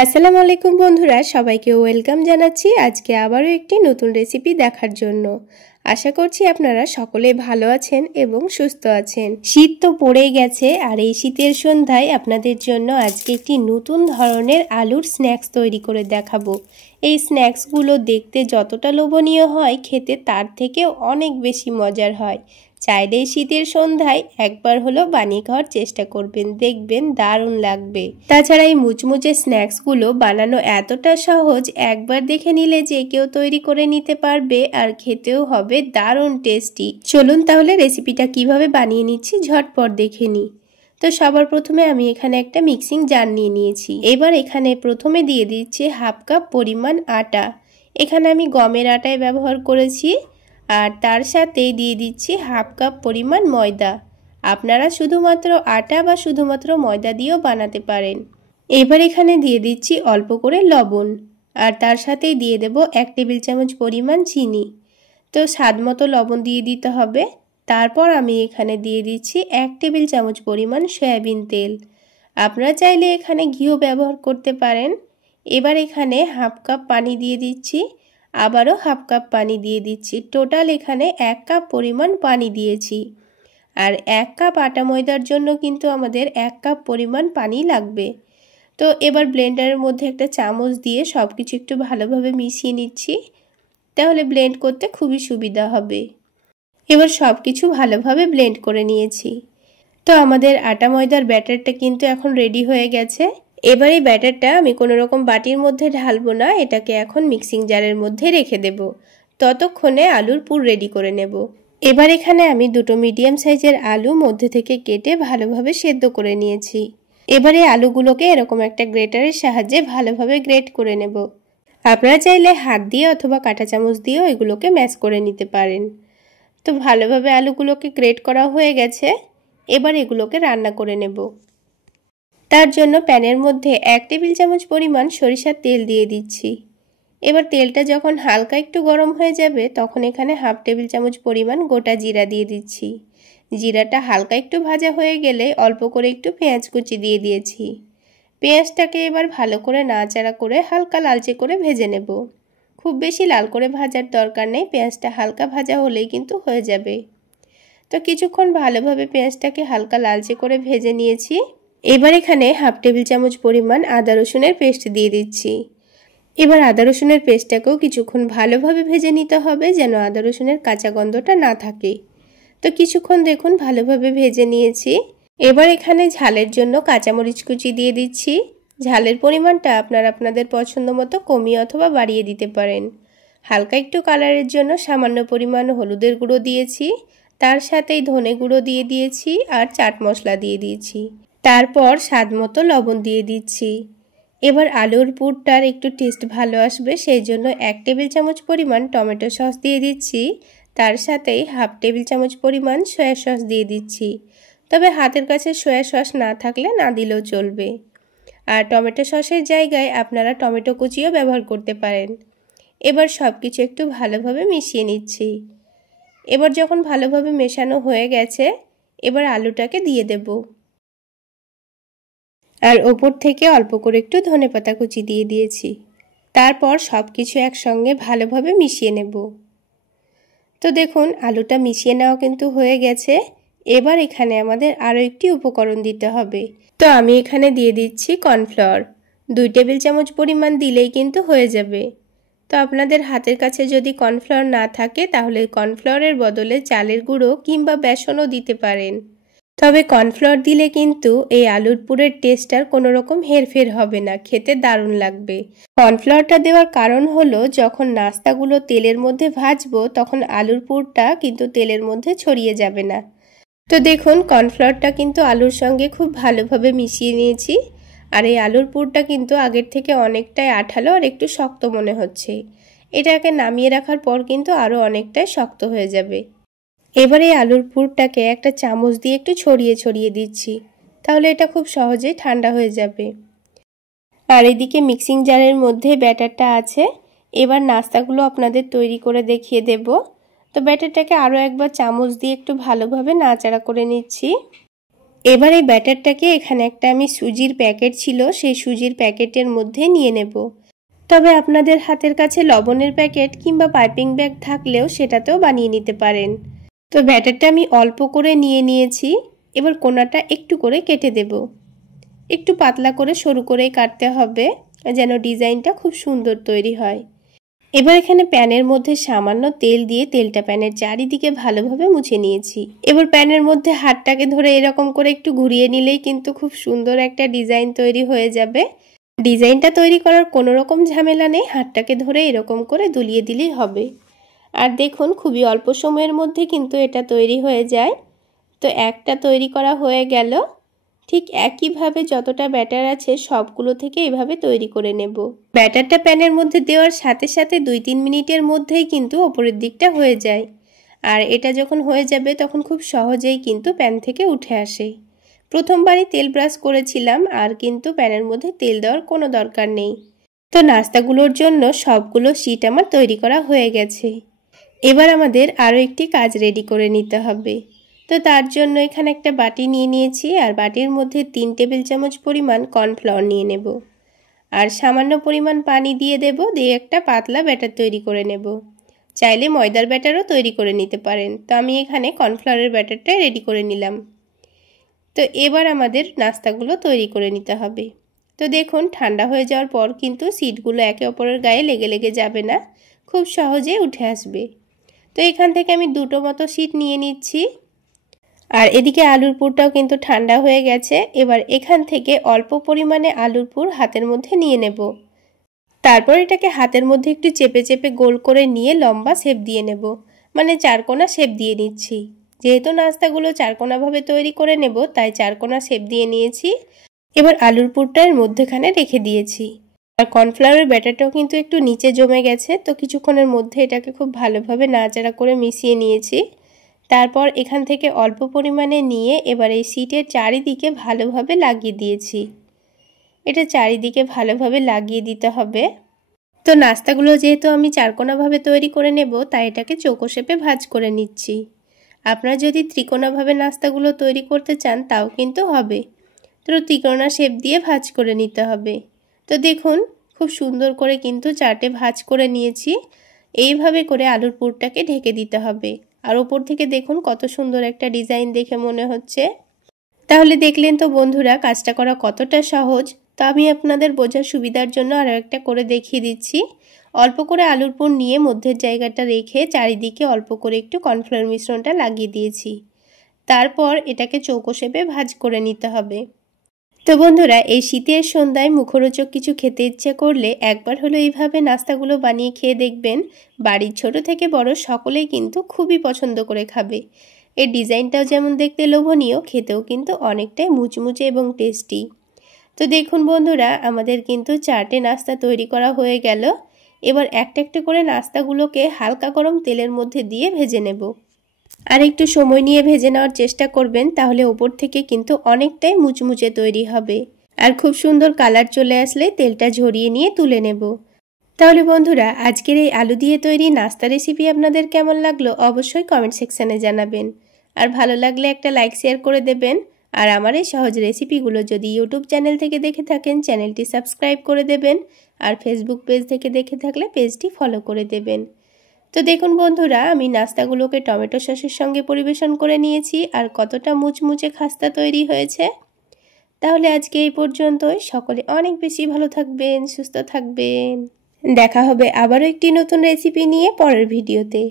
আসসালামু আলাইকুম বন্ধুরা, সবাইকে ওয়েলকাম জানাচ্ছি আজকে আবারও একটি নতুন রেসিপি দেখার জন্য। আশা করছি আপনারা সকলে ভালো আছেন এবং সুস্থ আছেন। শীত তো পড়েই গেছে, আর এই শীতের সন্ধ্যায় আপনাদের জন্য আজকে একটি নতুন ধরনের আলুর স্ন্যাক্স তৈরি করে দেখাবো। এই স্ন্যাক্সগুলো দেখতে যতটা লোভনীয় হয়, খেতে তার থেকেও অনেক বেশি মজার হয়। চাইলে শীতের সন্ধ্যায় একবার হলো বানিয়ে খাওয়ার চেষ্টা করবেন, দেখবেন দারুণ লাগবে। তাছাড়া এই মুচমুচে স্ন্যাক্সগুলো বানানো এতটা সহজ, একবার দেখে নিলে যে কেউ তৈরি করে নিতে পারবে, আর খেতেও হবে দারুণ টেস্টি। চলুন তাহলে রেসিপিটা কিভাবে বানিয়ে নিচ্ছি ঝটপট দেখে নিই। তো সবার প্রথমে আমি এখানে একটা মিক্সিং জার নিয়ে নিয়েছি। এবার এখানে প্রথমে দিয়ে দিচ্ছি হাফ কাপ পরিমাণ আটা। এখানে আমি গমের আটায় ব্যবহার করেছি। আর তার সাথেই দিয়ে দিচ্ছি হাফ কাপ পরিমাণ ময়দা। আপনারা শুধুমাত্র আটা বা শুধুমাত্র ময়দা দিয়েও বানাতে পারেন। এবার এখানে দিয়ে দিচ্ছি অল্প করে লবণ, আর তার সাথেই দিয়ে দেব 1 টেবিল চামচ পরিমাণ চিনি। তো স্বাদ মতো লবণ দিয়ে দিতে হবে। তারপর আমি এখানে দিয়ে দিচ্ছি 1 টেবিল চামচ পরিমাণ সয়াবিন তেল। আপনারা চাইলে এখানে ঘিও ব্যবহার করতে পারেন। এবার এখানে হাফ কাপ পানি দিয়ে দিচ্ছি, আবারও হাফ কাপ পানি দিয়ে দিচ্ছি। টোটাল এখানে 1 কাপ পরিমাণ পানি দিয়েছি। আর 1 কাপ আটা ময়দার জন্য কিন্তু আমাদের 1 কাপ পরিমাণ পানি লাগবে। তো এবার ব্লেন্ডারের মধ্যে একটা চামচ দিয়ে সব কিছু একটু ভালোভাবে মিশিয়ে নিচ্ছি, তাহলে ব্লেন্ড করতে খুবই সুবিধা হবে। এবার সব কিছু ভালোভাবে ব্লেন্ড করে নিয়েছি। তো আমাদের আটা ময়দার ব্যাটারটা কিন্তু এখন রেডি হয়ে গেছে। এবার এই ব্যাটারটা আমি কোনো রকম বাটির মধ্যে ঢালবো না, এটাকে এখন মিক্সিং জারের মধ্যে রেখে দেব। ততক্ষণে আলুর পুর রেডি করে নেব। এবার এখানে আমি দুটো মিডিয়াম সাইজের আলু মধ্যে থেকে কেটে ভালোভাবে সেদ্ধ করে নিয়েছি। এবারে আলুগুলোকে এরকম একটা গ্রেটারের সাহায্যে ভালোভাবে গ্রেট করে নেব। আপনারা চাইলে হাত দিয়ে অথবা কাঁটা চামচ দিয়েও এগুলোকে ম্যাশ করে নিতে পারেন। তো ভালোভাবে আলুগুলোকে গ্রেট করা হয়ে গেছে। এবার এগুলোকে রান্না করে নেব। তার জন্য প্যানের মধ্যে 1 টেবিল চামচ পরিমাণ সরিষার তেল দিয়ে দিচ্ছি। এবার তেলটা যখন হালকা একটু গরম হয়ে যাবে, তখন এখানে হাফ টেবিল চামচ পরিমাণ গোটা জিরা দিয়ে দিচ্ছি। জিরাটা হালকা একটু ভাজা হয়ে গেলে অল্প করে একটু পেঁয়াজ কুচি দিয়ে দিয়েছি। পেঁয়াজটাকে এবার ভালো করে নাড়াচাড়া করে হালকা লালচে করে ভেজে নেব। খুব বেশি লাল করে ভাজার দরকার নেই, পেঁয়াজটা হালকা ভাজা হলেই কিন্তু হয়ে যাবে। তো কিছুক্ষণ ভালোভাবে পেঁয়াজটাকে হালকা লালচে করে ভেজে নিয়েছি। এবার এখানে হাফ টেবিল চামচ পরিমাণ আদা রসুনের পেস্ট দিয়ে দিচ্ছি। এবার আদা রসুনের পেস্টটাকেও কিছুক্ষণ ভালোভাবে ভেজে নিতে হবে, যেন আদা রসুনের কাঁচা গন্ধটা না থাকে। তো কিছুক্ষণ দেখুন ভালোভাবে ভেজে নিয়েছি। এবার এখানে ঝালের জন্য কাঁচামরিচ কুচি দিয়ে দিচ্ছি। ঝালের পরিমাণটা আপনারা আপনাদের পছন্দ মতো কমিয়ে অথবা বাড়িয়ে দিতে পারেন। হালকা একটু কালারের জন্য সামান্য পরিমাণ হলুদের গুঁড়ো দিয়েছি। তার সাথেই ধনে গুঁড়ো দিয়ে দিয়েছি, আর চাট মশলা দিয়ে দিয়েছি। তারপর স্বাদ মতো লবণ দিয়ে দিচ্ছি। এবার আলুর পুরটার একটু টেস্ট ভালো আসবে, সেই জন্য 1 টেবিল চামচ পরিমাণ টমেটো সস দিয়ে দিচ্ছি। তার সাথেই হাফ টেবিল চামচ পরিমাণ সয়া সস দিয়ে দিচ্ছি। তবে হাতের কাছে সয়া সস না থাকলে না দিলেও চলবে। আর টমেটো সসের জায়গায় আপনারা টমেটো কুচিও ব্যবহার করতে পারেন। এবার সব কিছু একটু ভালোভাবে মিশিয়ে নিচ্ছি। এবার যখন ভালোভাবে মেশানো হয়ে গেছে, এবার আলুটাকে দিয়ে দেব। আর ওপর থেকে অল্প করে একটু ধনেপাতা কুচি দিয়ে দিয়েছি। তারপর সব কিছু একসঙ্গে ভালোভাবে মিশিয়ে নেব। তো দেখুন আলুটা মিশিয়ে নেওয়া কিন্তু হয়ে গেছে। এবার এখানে আমাদের আরও একটি উপকরণ দিতে হবে। তো আমি এখানে দিয়ে দিচ্ছি কর্নফ্লাওয়ার। 2 টেবিল চামচ পরিমাণ দিলেই কিন্তু হয়ে যাবে। তো আপনাদের হাতের কাছে যদি কর্নফ্লাওয়ার না থাকে, তাহলে কর্নফ্লাওয়ারের বদলে চালের গুঁড়ো কিংবা বেসনও দিতে পারেন। তবে কর্নফ্লাওয়ার দিলে কিন্তু এই আলুর পুরের টেস্ট আর কোনো রকম হেরফের হবে না, খেতে দারুণ লাগবে। কর্নফ্লাওয়ারটা দেওয়ার কারণ হলো, যখন নাস্তাগুলো তেলের মধ্যে ভাজবো, তখন আলুর পুরটা কিন্তু তেলের মধ্যে ছড়িয়ে যাবে না। তো দেখুন কর্নফ্লাওয়ারটা কিন্তু আলুর সঙ্গে খুব ভালোভাবে মিশিয়ে নিয়েছি। আর এই আলুর পুরটা কিন্তু আগের থেকে অনেকটাই আঠালো আর একটু শক্ত মনে হচ্ছে। এটাকে নামিয়ে রাখার পর কিন্তু আরও অনেকটাই শক্ত হয়ে যাবে। এবারে এই আলুর পুরটাকে একটা চামচ দিয়ে একটু ছড়িয়ে ছড়িয়ে দিচ্ছি, তাহলে এটা খুব সহজেই ঠান্ডা হয়ে যাবে। আর এদিকে মিক্সিং জারের মধ্যে ব্যাটারটা আছে। এবার নাস্তাগুলো আপনাদের তৈরি করে দেখিয়ে দেব। তো ব্যাটারটাকে আরও একবার চামচ দিয়ে একটু ভালোভাবে নাড়াচাড়া করে নিচ্ছি। এবার এই ব্যাটারটাকে এখানে একটা আমি সুজির প্যাকেট ছিল সেই সুজির প্যাকেটের মধ্যে নিয়ে নেব। তবে আপনাদের হাতের কাছে লবণের প্যাকেট কিংবা পাইপিং ব্যাগ থাকলেও সেটাতেও বানিয়ে নিতে পারেন। তো ব্যাটারটা আমি অল্প করে নিয়ে নিয়েছি। এবার কোণাটা একটু করে কেটে দেব। একটু পাতলা করে সরু করেই কাটতে হবে যেন ডিজাইনটা খুব সুন্দর তৈরি হয়। এবার এখানে প্যানের মধ্যে সামান্য তেল দিয়ে তেলটা প্যানের চারিদিকে ভালোভাবে মুছে নিয়েছি। এবার প্যানের মধ্যে হাতটাকে ধরে এরকম করে একটু ঘুরিয়ে নিলেই কিন্তু খুব সুন্দর একটা ডিজাইন তৈরি হয়ে যাবে। ডিজাইনটা তৈরি করার কোনো রকম ঝামেলা নেই, হাতটাকে ধরে এরকম করে দুলিয়ে দিলেই হবে। আর দেখুন খুবই অল্প সময়ের মধ্যে কিন্তু এটা তৈরি হয়ে যায়। তো একটা তৈরি করা হয়ে গেল। ঠিক একইভাবে যতটা ব্যাটার আছে সবগুলো থেকে এভাবে তৈরি করে নেব। ব্যাটারটা প্যানের মধ্যে দেওয়ার সাথে সাথে 2-3 মিনিটের মধ্যেই কিন্তু ওপরের দিকটা হয়ে যায়। আর এটা যখন হয়ে যাবে তখন খুব সহজেই কিন্তু প্যান থেকে উঠে আসে। প্রথমবারই তেল ব্রাশ করেছিলাম, আর কিন্তু প্যানের মধ্যে তেল দেওয়ার কোনো দরকার নেই। তো নাস্তাগুলোর জন্য সবগুলো শিট আমার তৈরি করা হয়ে গেছে। এবার আমাদের আরও একটি কাজ রেডি করে নিতে হবে। তো তার জন্য এখানে একটা বাটি নিয়ে নিয়েছি, আর বাটির মধ্যে 3 টেবিল চামচ পরিমাণ কর্নফ্লাওয়ার নিয়ে নেব। আর সামান্য পরিমাণ পানি দিয়ে দেব, দিয়ে একটা পাতলা ব্যাটার তৈরি করে নেব। চাইলে ময়দার ব্যাটারও তৈরি করে নিতে পারেন। তো আমি এখানে কর্নফ্লাওয়ারের ব্যাটারটা রেডি করে নিলাম। তো এবার আমাদের নাস্তাগুলো তৈরি করে নিতে হবে। তো দেখুন ঠান্ডা হয়ে যাওয়ার পর কিন্তু শিটগুলো একে অপরের গায়ে লেগে লেগে যাবে না, খুব সহজে উঠে আসবে। তো এখান থেকে আমি 2টো মতো শিট নিয়ে নিচ্ছি। আর এদিকে আলুর পুরটাও কিন্তু ঠান্ডা হয়ে গেছে। এবার এখান থেকে অল্প পরিমাণে আলুর পুর হাতের মধ্যে নিয়ে নেব। তারপর এটাকে হাতের মধ্যে একটু চেপে চেপে গোল করে নিয়ে লম্বা শেপ দিয়ে নেব, মানে চারকোনা শেপ দিয়ে নিচ্ছি। যেহেতু নাস্তাগুলো চারকোনাভাবে তৈরি করে নেব তাই চারকোনা শেপ দিয়ে নিয়েছি। এবার আলুর পুরটা এর মধ্যেখানে রেখে দিয়েছি। আর কর্নফ্লাওয়ারের ব্যাটারটাও কিন্তু একটু নিচে জমে গেছে, তো কিছুক্ষণের মধ্যে এটাকে খুব ভালোভাবে নাড়াচাড়া করে মিশিয়ে নিয়েছি। তারপর এখান থেকে অল্প পরিমাণে নিয়ে এবার এই শিটের চারিদিকে ভালোভাবে লাগিয়ে দিয়েছি। এটা চারিদিকে ভালোভাবে লাগিয়ে দিতে হবে। তো নাস্তাগুলো যেহেতু আমি চারকোনাভাবে তৈরি করে নেব তাই এটাকে চৌকো শেপে ভাঁজ করে নিচ্ছি। আপনারা যদি ত্রিকোণাভাবে নাস্তাগুলো তৈরি করতে চান তাও কিন্তু হবে। তো ত্রিকোণা শেপ দিয়ে ভাঁজ করে নিতে হবে। তো দেখুন খুব সুন্দর করে কিন্তু চারটে ভাঁজ করে নিয়েছি। এইভাবে করে আলুর পুরটাকে ঢেকে দিতে হবে। আর ওপর থেকে দেখুন কত সুন্দর একটা ডিজাইন দেখে মনে হচ্ছে। তাহলে দেখলেন তো বন্ধুরা কাজটা করা কতটা সহজ। তো আমি আপনাদের বোঝার সুবিধার জন্য আরও একটা করে দেখিয়ে দিচ্ছি। অল্প করে আলুর পুর নিয়ে মধ্যের জায়গাটা রেখে চারিদিকে অল্প করে একটু কর্নফ্লাওয়ার মিশ্রণটা লাগিয়ে দিয়েছি। তারপর এটাকে চৌকো শেপে ভাঁজ করে নিতে হবে। তো বন্ধুরা এই শীতের সন্ধ্যায় মুখরোচক কিছু খেতে ইচ্ছে করলে একবার হলো এইভাবে নাস্তাগুলো বানিয়ে খেয়ে দেখবেন। বাড়ির ছোট থেকে বড় সকলেই কিন্তু খুবই পছন্দ করে খাবে। এর ডিজাইনটাও যেমন দেখতে লোভনীয়, খেতেও কিন্তু অনেকটাই মুচমুচে এবং টেস্টি। তো দেখুন বন্ধুরা আমাদের কিন্তু 4টে নাস্তা তৈরি করা হয়ে গেল। এবার একটা একটা করে নাস্তাগুলোকে হালকা গরম তেলের মধ্যে দিয়ে ভেজে নেব। আর একটু সময় নিয়ে ভেজে নেওয়ার চেষ্টা করবেন, তাহলে ওপর থেকে কিন্তু অনেকটাই মুচমুচে তৈরি হবে। আর খুব সুন্দর কালার চলে আসলে তেলটা ঝরিয়ে নিয়ে তুলে নেব। তাহলে বন্ধুরা আজকের এই আলু দিয়ে তৈরি নাস্তা রেসিপি আপনাদের কেমন লাগলো অবশ্যই কমেন্ট সেকশানে জানাবেন। আর ভালো লাগলে একটা লাইক শেয়ার করে দেবেন। আর আমার এই সহজ রেসিপিগুলো যদি ইউটিউব চ্যানেল থেকে দেখে থাকেন চ্যানেলটি সাবস্ক্রাইব করে দেবেন। আর ফেসবুক পেজ থেকে দেখে থাকলে পেজটি ফলো করে দেবেন। তো দেখুন বন্ধুরা আমি নাস্তাগুলোকে টমেটো সসের সঙ্গে পরিবেশন করে নিয়েছি, আর কতটা মুচমুচে খাস্তা তৈরি হয়েছে। তাহলে আজকে এই পর্যন্তই। সকলে অনেক বেশি ভালো থাকবেন, সুস্থ থাকবেন। দেখা হবে আবারও একটি নতুন রেসিপি নিয়ে পরের ভিডিওতে।